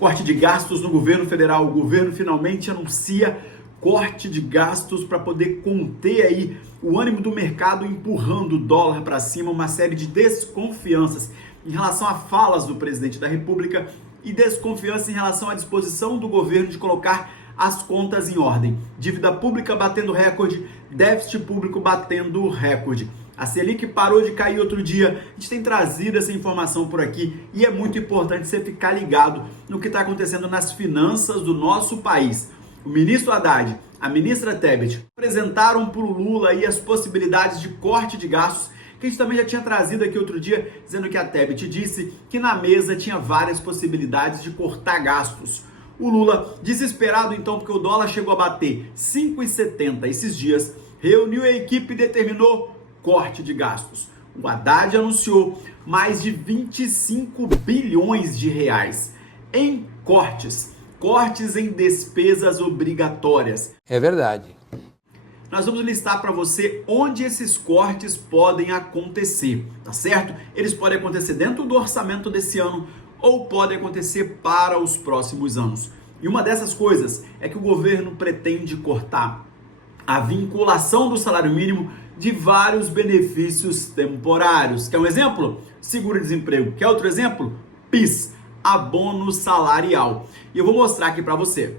Corte de gastos no governo federal. O governo finalmente anuncia corte de gastos para poder conter aí o ânimo do mercado, empurrando o dólar para cima, uma série de desconfianças em relação a falas do presidente da República e desconfiança em relação à disposição do governo de colocar as contas em ordem. Dívida pública batendo recorde, déficit público batendo recorde. A Selic parou de cair outro dia, a gente tem trazido essa informação por aqui e é muito importante você ficar ligado no que está acontecendo nas finanças do nosso país. O ministro Haddad, a ministra Tebet apresentaram para o Lula aí as possibilidades de corte de gastos, que a gente também já tinha trazido aqui outro dia, dizendo que a Tebet disse que na mesa tinha várias possibilidades de cortar gastos. O Lula, desesperado então porque o dólar chegou a bater 5,70 esses dias, reuniu a equipe e determinou corte de gastos. O Haddad anunciou mais de 25 bilhões de reais em cortes em despesas obrigatórias. É verdade. Nós vamos listar para você onde esses cortes podem acontecer, tá certo? Eles podem acontecer dentro do orçamento desse ano ou podem acontecer para os próximos anos. E uma dessas coisas é que o governo pretende cortar a vinculação do salário mínimo de vários benefícios temporários. Quer um exemplo? Seguro-desemprego. Quer outro exemplo? PIS, abono salarial. E eu vou mostrar aqui para você.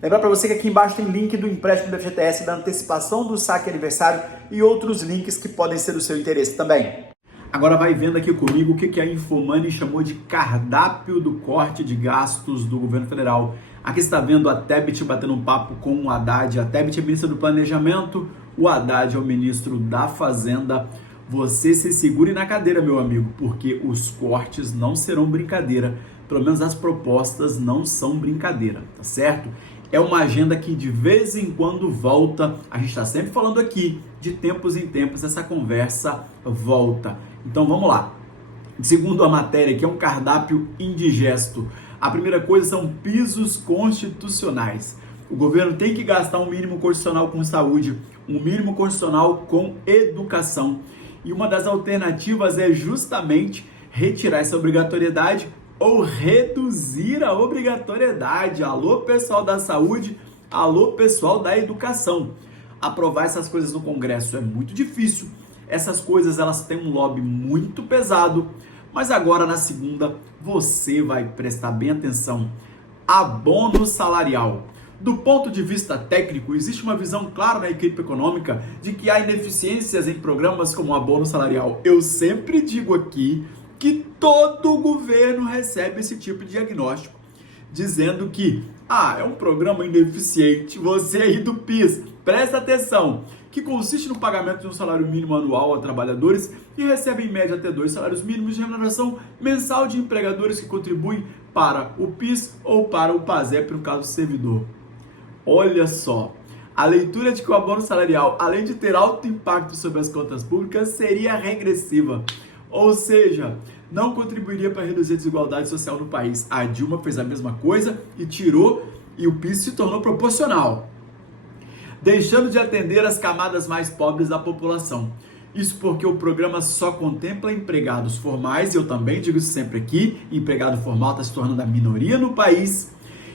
Lembrar para você que aqui embaixo tem link do empréstimo do FGTS, da antecipação do saque aniversário e outros links que podem ser do seu interesse também. Agora vai vendo aqui comigo o que a Infomoney chamou de cardápio do corte de gastos do governo federal. Aqui está vendo a Tebet batendo um papo com o Haddad. A Tebet é ministra do Planejamento, o Haddad é o ministro da Fazenda. Você se segure na cadeira, meu amigo, porque os cortes não serão brincadeira. Pelo menos as propostas não são brincadeira, tá certo? É uma agenda que de vez em quando volta. A gente está sempre falando aqui, de tempos em tempos, essa conversa volta. Então vamos lá. Segundo a matéria, que é um cardápio indigesto. A primeira coisa são pisos constitucionais. O governo tem que gastar um mínimo constitucional com saúde, um mínimo constitucional com educação. E uma das alternativas é justamente retirar essa obrigatoriedade ou reduzir a obrigatoriedade. Alô, pessoal da saúde, alô, pessoal da educação. Aprovar essas coisas no Congresso é muito difícil. Essas coisas elas têm um lobby muito pesado. Mas agora na segunda você vai prestar bem atenção. Abono salarial. Do ponto de vista técnico, existe uma visão clara na equipe econômica de que há ineficiências em programas como o abono salarial. Eu sempre digo aqui que todo governo recebe esse tipo de diagnóstico, dizendo que é um programa ineficiente. Você aí do PIS, presta atenção, que consiste no pagamento de um salário mínimo anual a trabalhadores que recebem em média até 2 salários mínimos de remuneração mensal de empregadores que contribuem para o PIS ou para o PASEP, no caso do servidor. Olha só, a leitura de que o abono salarial, além de ter alto impacto sobre as contas públicas, seria regressiva. Ou seja, não contribuiria para reduzir a desigualdade social no país. A Dilma fez a mesma coisa e tirou, e o PIS se tornou proporcional, deixando de atender as camadas mais pobres da população. Isso porque o programa só contempla empregados formais, e eu também digo isso sempre aqui, empregado formal está se tornando a minoria no país,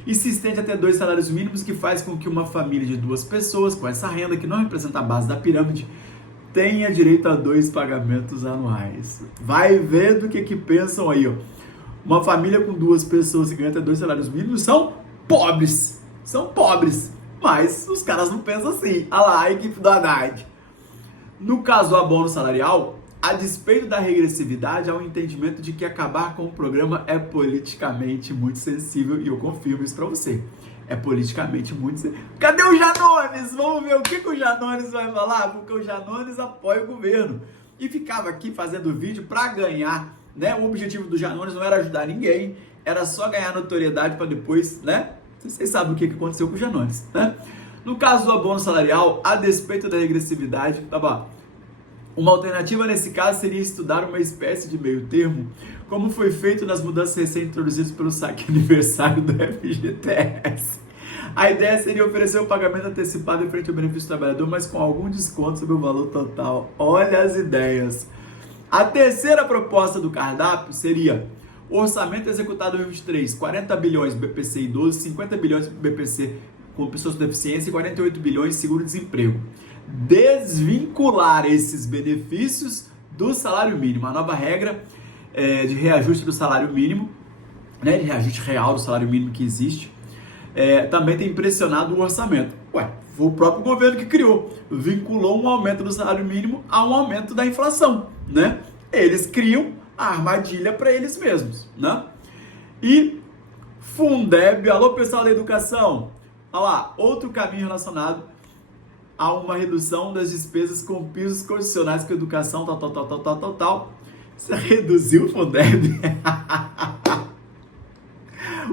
e se estende até 2 salários mínimos, que faz com que uma família de 2 pessoas com essa renda, que não representa a base da pirâmide, tenha direito a 2 pagamentos anuais. Vai vendo o que pensam aí, ó. Uma família com 2 pessoas que ganha até 2 salários mínimos são pobres. São pobres. Mas os caras não pensam assim. Olha lá, a equipe do Haddad. No caso do abono salarial, a despeito da regressividade, há um entendimento de que acabar com o programa é politicamente muito sensível, e eu confirmo isso para você. É politicamente muito sensível. Cadê o Janones? Vamos ver o que o Janones vai falar, porque o Janones apoia o governo. E ficava aqui fazendo vídeo para ganhar, né? O objetivo do Janones não era ajudar ninguém, era só ganhar notoriedade para depois, né? Vocês sabem o que aconteceu com o Janones, né? No caso do abono salarial, a despeito da regressividade, tá bom? Uma alternativa nesse caso seria estudar uma espécie de meio termo, como foi feito nas mudanças recém-introduzidas pelo saque aniversário do FGTS. A ideia seria oferecer um pagamento antecipado em frente ao benefício do trabalhador, mas com algum desconto sobre o valor total. Olha as ideias. A terceira proposta do cardápio seria O orçamento executado em 2023, 40 bilhões BPC idoso, 50 bilhões BPC com pessoas com deficiência e 48 bilhões seguro-desemprego. Desvincular esses benefícios do salário mínimo. A nova regra de reajuste do salário mínimo, né, de reajuste real do salário mínimo que existe, também tem pressionado o orçamento. Ué, foi o próprio governo que criou, vinculou um aumento do salário mínimo a um aumento da inflação, né? Eles criam a armadilha para eles mesmos, né? E Fundeb, alô pessoal da educação, olha lá, outro caminho relacionado a uma redução das despesas com pisos condicionais com educação, tal. Você reduziu o Fundeb?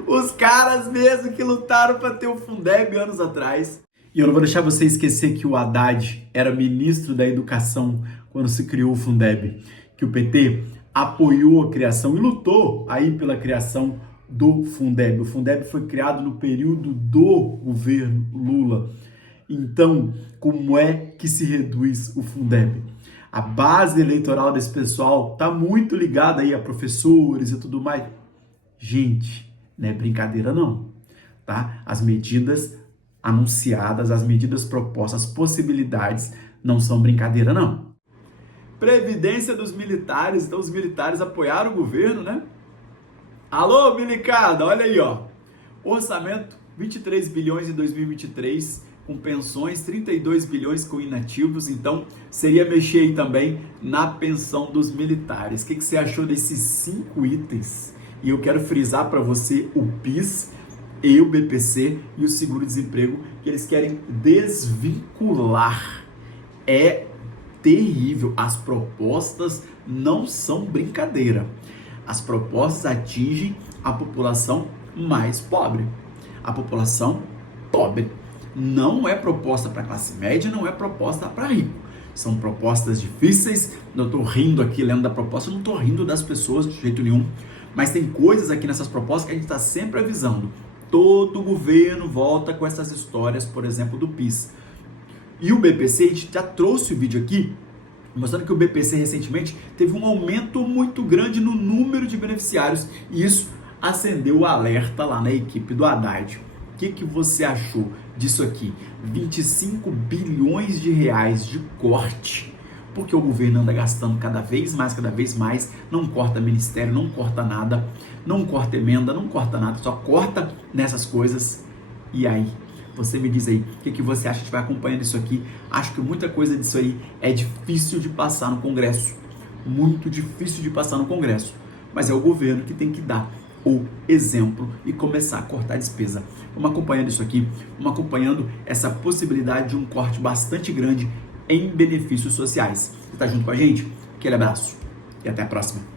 Os caras mesmo que lutaram para ter o Fundeb anos atrás. E eu não vou deixar você esquecer que o Haddad era ministro da Educação quando se criou o Fundeb, que o PT apoiou a criação e lutou aí pela criação do Fundeb. O Fundeb foi criado no período do governo Lula. Então, como é que se reduz o Fundeb? A base eleitoral desse pessoal está muito ligada aí a professores e tudo mais. Gente, não é brincadeira não, tá? As medidas anunciadas, as medidas propostas, as possibilidades não são brincadeira não. Previdência dos militares, então os militares apoiaram o governo, né? Alô, milicada, olha aí, ó. Orçamento, 23 bilhões em 2023, com pensões, 32 bilhões com inativos, então seria mexer aí também na pensão dos militares. O que você achou desses 5 itens? E eu quero frisar para você o PIS e o BPC e o seguro-desemprego, que eles querem desvincular. É terrível. As propostas não são brincadeira. As propostas atingem a população mais pobre. A população pobre. Não é proposta para classe média, não é proposta para rico. São propostas difíceis. Eu estou rindo aqui lendo da proposta, não estou rindo das pessoas de jeito nenhum. Mas tem coisas aqui nessas propostas que a gente está sempre avisando. Todo governo volta com essas histórias, por exemplo, do PIS. E o BPC, a gente já trouxe o vídeo aqui, mostrando que o BPC recentemente teve um aumento muito grande no número de beneficiários. E isso acendeu o alerta lá na equipe do Haddad. O que você achou disso aqui? 25 bilhões de reais de corte. Porque o governo anda gastando cada vez mais, não corta ministério, não corta nada, não corta emenda, não corta nada, só corta nessas coisas. E aí, você me diz aí, o que você acha? A gente vai acompanhando isso aqui. Acho que muita coisa disso aí é difícil de passar no Congresso, muito difícil de passar no Congresso, mas é o governo que tem que dar o exemplo e começar a cortar despesa. Vamos acompanhando isso aqui, vamos acompanhando essa possibilidade de um corte bastante grande em benefícios sociais. Você está junto com a gente? Aquele abraço e até a próxima.